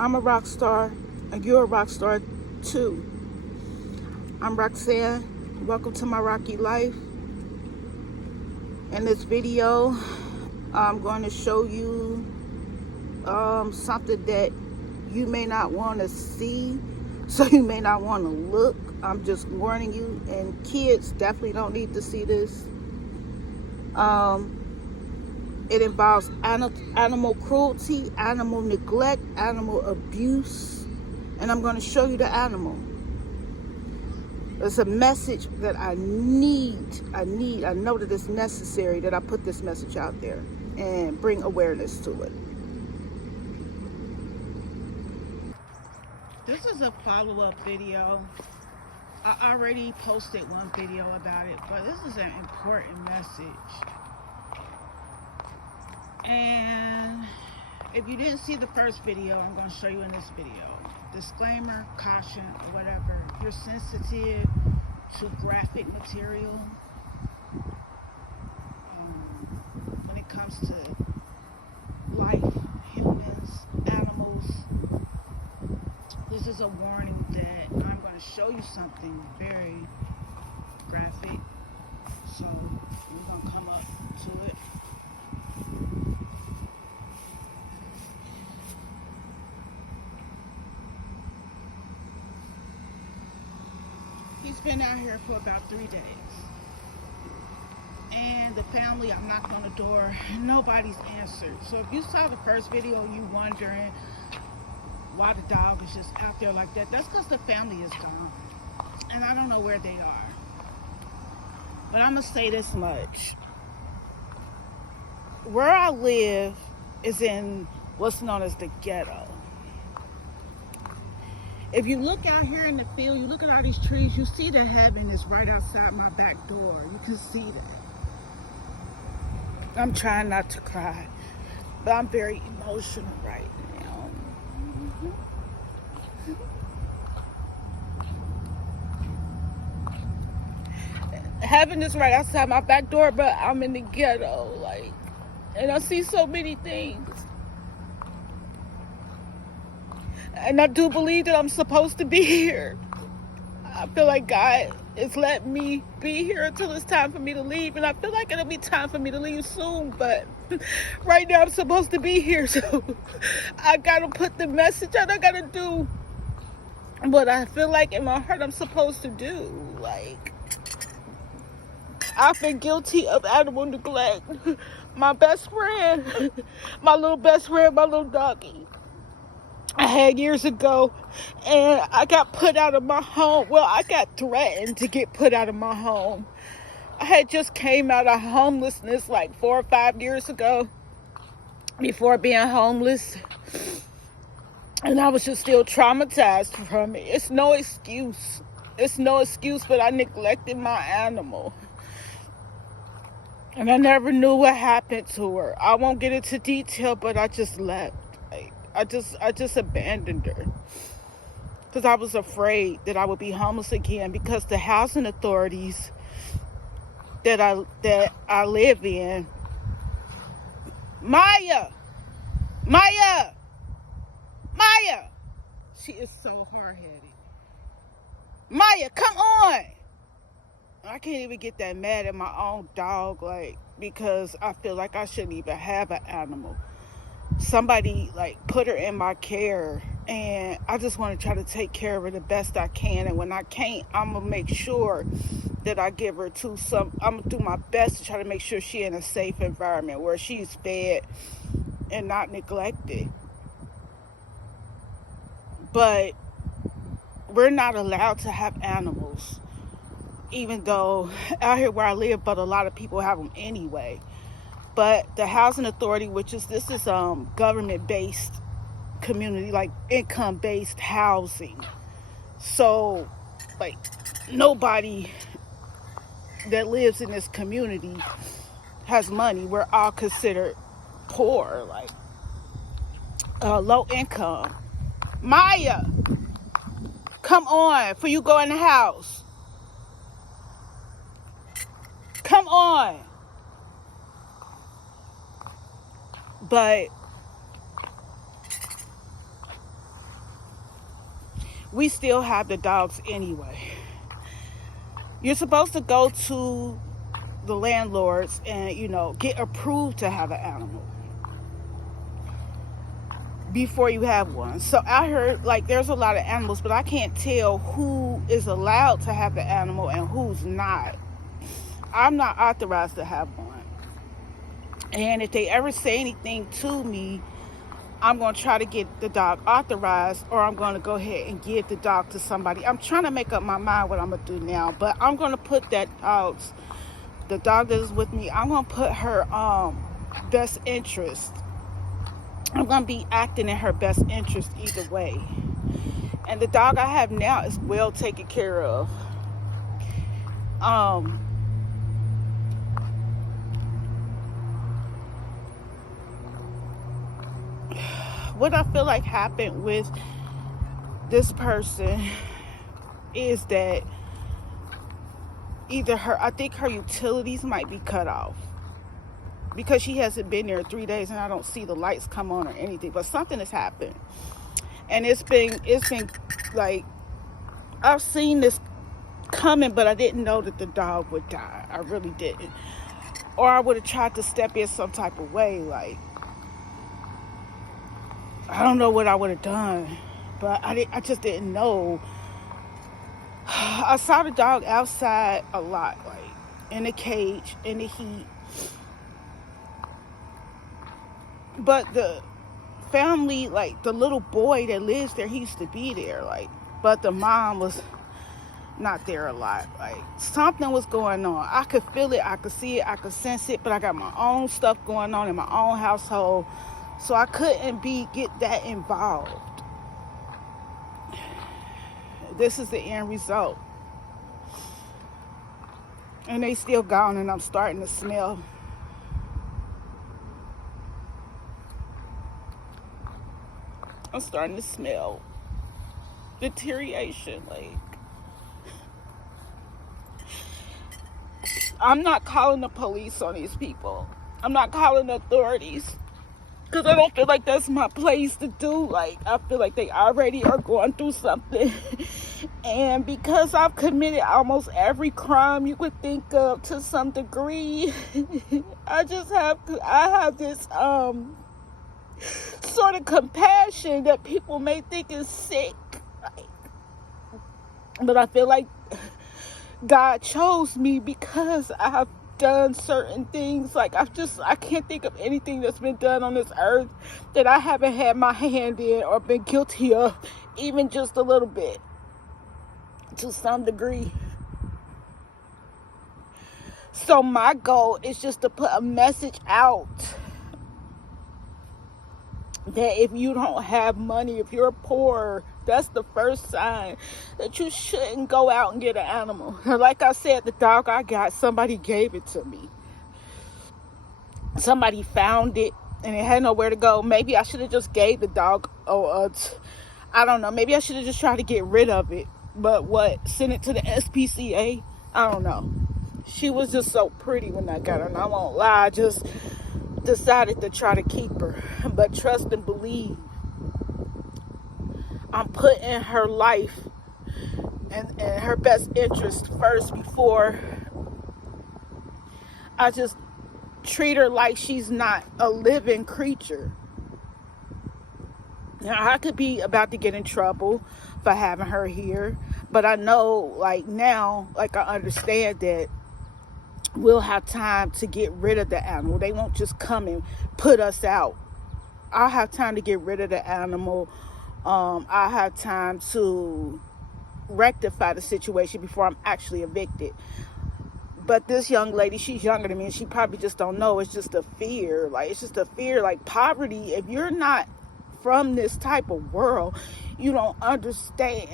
I'm a rock star, and you're a rock star too. I'm Roxanne. Welcome to my rocky life. In this video, I'm going to show you something that you may not want to see, so you may not want to look. I'm just warning you, and kids definitely don't need to see this. It involves animal cruelty, animal neglect, animal abuse, and I'm going to show you the animal. It's a message that I know that it's necessary that I put this message out there and bring awareness to it. This is a follow-up video. I already posted one video about it, but this is an important message. And if you didn't see the first video, I'm going to show you in this video. Disclaimer, caution, or whatever. If you're sensitive to graphic material, when it comes to life, humans, animals, this is a warning that I'm going to show you something very graphic. So we're going to come up to it. He's been out here for about 3 days. And the family, I'm knocking on the door, nobody's answered. So if you saw the first video, you wondering why the dog is just out there like that, that's because the family is gone. And I don't know where they are. But I'm going to say this much. Where I live is in what's known as the ghetto. If you look out here in the field, you look at all these trees, you see the heaven is right outside my back door. You can see that. I'm trying not to cry, but I'm very emotional right now. Heaven is right outside my back door, but I'm in the ghetto, and I see so many things. And I do believe that I'm supposed to be here. I feel like God is letting me be here until it's time for me to leave. And I feel like it'll be time for me to leave soon. But right now I'm supposed to be here. So I got to put the message out. I got to do what I feel like in my heart I'm supposed to do. I've been guilty of animal neglect. My best friend, my little best friend, my little doggy, I had years ago, and I got put out of my home. Well, I got threatened to get put out of my home. I had just came out of homelessness 4 or 5 years ago, before being homeless, and I was just still traumatized from it. It's no excuse. It's no excuse, but I neglected my animal. And I never knew what happened to her. I won't get into detail, but I just left. I just abandoned her because I was afraid that I would be homeless again, because the housing authorities that I live in, Maya, she is so hard-headed. Maya, come on. I can't even get that mad at my own dog, because I feel like I shouldn't even have an animal. Somebody put her in my care, and I just want to try to take care of her the best I can. And when I can't, I'm gonna make sure that I give her I'm gonna do my best to try to make sure she's in a safe environment where she's fed and not neglected. But we're not allowed to have animals, even though out here where I live, but a lot of people have them anyway. But the housing authority, this is government-based community, income-based housing. So, nobody that lives in this community has money. We're all considered poor, low income. Maya, come on, before you go in the house. Come on. But we still have the dogs anyway. You're supposed to go to the landlords and, get approved to have an animal before you have one. So I heard like there's a lot of animals, but I can't tell who is allowed to have the animal and who's not. I'm not authorized to have one. And if they ever say anything to me, I'm going to try to get the dog authorized, or I'm going to go ahead and give the dog to somebody. I'm trying to make up my mind what I'm going to do now, but I'm going to put the dog that is with me, I'm going to put her best interest. I'm going to be acting in her best interest either way. And the dog I have now is well taken care of. What I feel like happened with this person is that I think her utilities might be cut off, because she hasn't been there 3 days and I don't see the lights come on or anything, but something has happened. And it's been like, I've seen this coming, but I didn't know that the dog would die. I really didn't. Or I would have tried to step in some type of way. Like, I don't know what I would have done, but I just didn't know. I saw the dog outside a lot, like in a cage, in the heat. But the family, like the little boy that lives there, he used to be there, like, but the mom was not there a lot. Like, something was going on. I could feel it, I could see it, I could sense it, but I got my own stuff going on in my own household, so I couldn't get that involved. This is the end result. And they still gone, and I'm starting to smell. I'm starting to smell deterioration. Like, I'm not calling the police on these people. I'm not calling the authorities, because I don't feel like that's my place to do. Like, I feel like they already are going through something. And because I've committed almost every crime you could think of to some degree, I have this sort of compassion that people may think is sick. But I feel like God chose me because I have done certain things. Like, I can't think of anything that's been done on this earth that I haven't had my hand in or been guilty of, even just a little bit, to some degree. So my goal is just to put a message out that if you don't have money, if you're poor, that's the first sign that you shouldn't go out and get an animal. Like I said, the dog I got, somebody gave it to me. Somebody found it and it had nowhere to go. Maybe I should have just gave the dog, I don't know, maybe I should have just tried to get rid of it. But what, send it to the SPCA? I don't know. She was just so pretty when I got her, and I won't lie, I just decided to try to keep her. But trust and believe, I'm putting her life and her best interest first before I just treat her like she's not a living creature. Now, I could be about to get in trouble for having her here, but I know, like, now, like, I understand that we'll have time to get rid of the animal. They won't just come and put us out. I'll have time to get rid of the animal. I'll have time to rectify the situation before I'm actually evicted. But this young lady, she's younger than me, and she probably just don't know. It's just a fear. Like, it's just a fear. Like, poverty, if you're not from this type of world, you don't understand.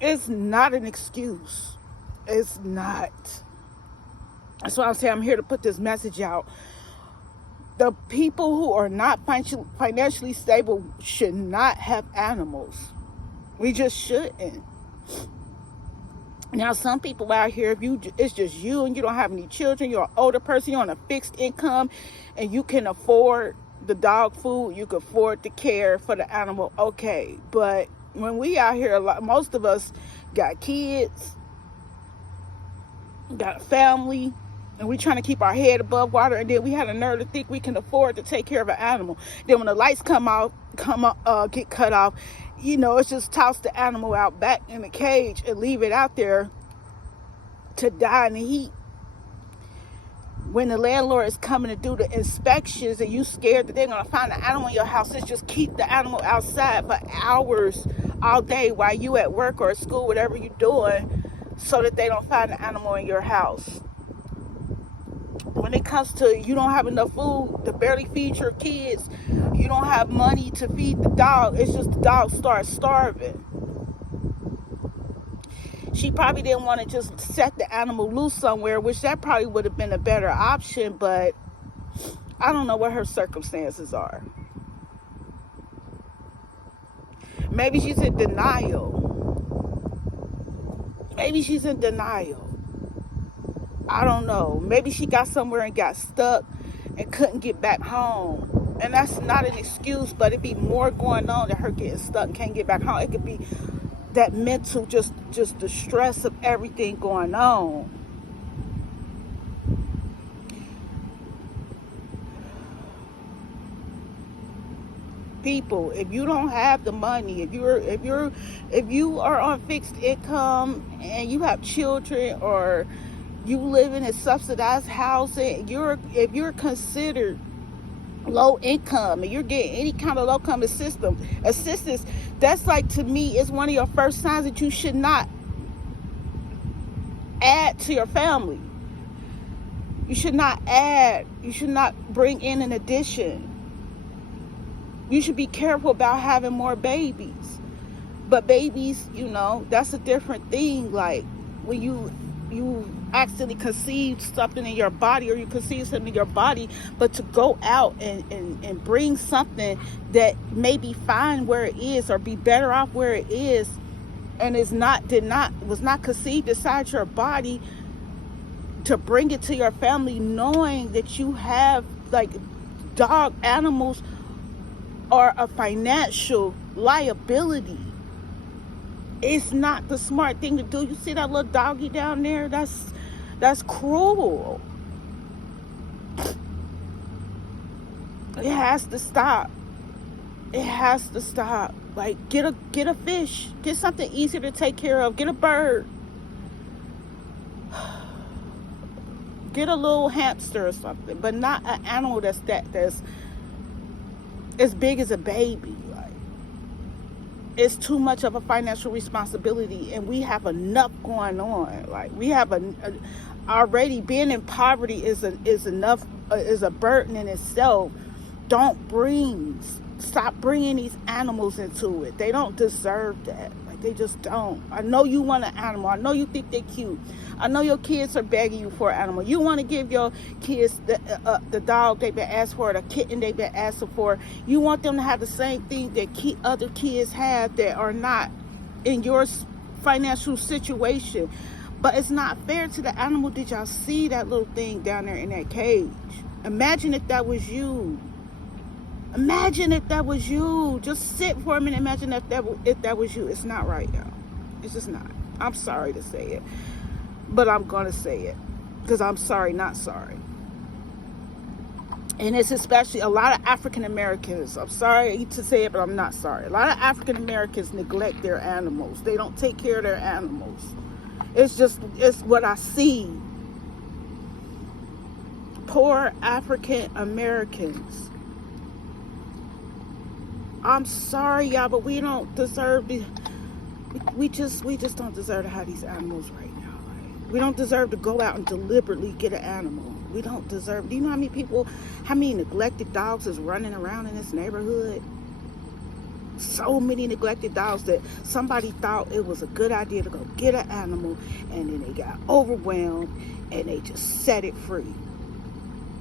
It's not an excuse. It's not. That's why I'm saying I'm here to put this message out. The people who are not financially stable should not have animals. We just shouldn't. Now, some people out here, it's just you and you don't have any children, you're an older person, you're on a fixed income, and you can afford the dog food, you can afford to care for the animal, okay. But when we out here, most of us got kids, got a family, and we trying to keep our head above water, and then we had a nerve to think we can afford to take care of an animal. Then when the lights get cut off, it's just toss the animal out back in the cage and leave it out there to die in the heat. When the landlord is coming to do the inspections and you scared that they're going to find an animal in your house, let's just keep the animal outside for hours all day while you at work or at school, whatever you're doing, so that they don't find the animal in your house. When it comes to you don't have enough food to barely feed your kids, you don't have money to feed the dog, it's just the dog starts starving. She probably didn't want to just set the animal loose somewhere, which that probably would have been a better option, but I don't know what her circumstances are. Maybe she's in denial. I don't know. Maybe she got somewhere and got stuck and couldn't get back home. And that's not an excuse, but it'd be more going on than her getting stuck and can't get back home. It could be that mental, just the stress of everything going on. People, if you don't have the money, if you are on fixed income and you have children, or you live in a subsidized housing, if you're considered low income and you're getting any kind of low income assistance, that's like, to me, is one of your first signs that you should not add to your family. You should not bring in an addition. You should be careful about having more babies. But babies, that's a different thing. Like when you accidentally conceive something in your body, or you conceive something in your body, but to go out and bring something that may be fine where it is or be better off where it is, and was not conceived inside your body, to bring it to your family knowing that you have, like, dog animals are a financial liability. It's not the smart thing to do. You see that little doggy down there? That's cruel. It has to stop. Like, get a fish. Get something easy to take care of. Get a bird. Get a little hamster or something, but not an animal that's as big as a baby. Like, it's too much of a financial responsibility, and we have enough going on. Like, we have already being in poverty is a burden in itself. Stop bringing these animals into it. They don't deserve that. Like, they just don't. I know you want an animal. I know you think they're cute. I know your kids are begging you for an animal. You want to give your kids the dog they've been asked for, the kitten they've been asking for. You want them to have the same thing that other kids have that are not in your financial situation. But it's not fair to the animal. Did y'all see that little thing down there in that cage? Imagine if that was you. Just sit for a minute. Imagine if that was you. It's not right, y'all. It's just not. I'm sorry to say it, but I'm gonna say it because I'm sorry, not sorry. And it's especially a lot of African Americans. I'm sorry to say it, but I'm not sorry. A lot of African Americans neglect their animals. They don't take care of their animals. It's what I see. Poor African Americans. I'm sorry, y'all, but we don't deserve we just don't deserve to have these animals right now. Like, we don't deserve to go out and deliberately get an animal. We don't deserve. Do you know how many neglected dogs is running around in this neighborhood? So many neglected dogs that somebody thought it was a good idea to go get an animal, and then they got overwhelmed and they just set it free.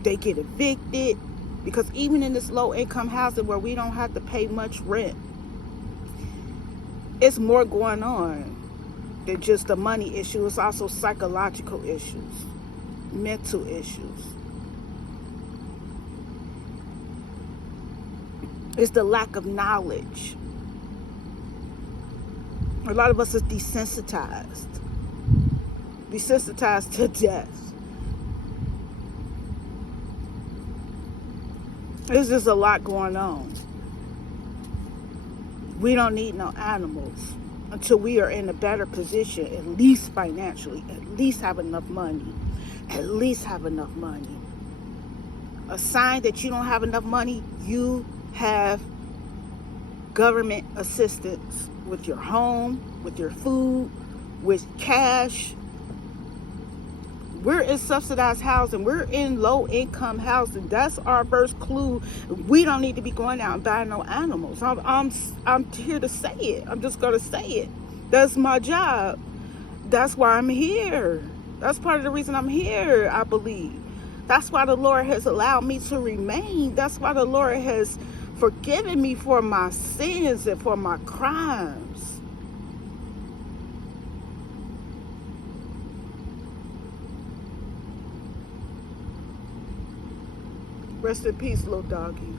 They get evicted. Because even in this low-income housing where we don't have to pay much rent, it's more going on than just the money issue. It's also psychological issues, mental issues. It's the lack of knowledge. A lot of us are desensitized to death. There's just a lot going on. We don't need no animals until we are in a better position, at least financially, at least have enough money. A sign that you don't have enough money, you have government assistance with your home, with your food, with cash. We're in subsidized housing. We're in low-income housing. That's our first clue. We don't need to be going out and buying no animals. I'm here to say it. I'm just going to say it. That's my job. That's why I'm here. That's part of the reason I'm here, I believe. That's why the Lord has allowed me to remain. That's why the Lord has forgiven me for my sins and for my crimes. Rest in peace, little doggy.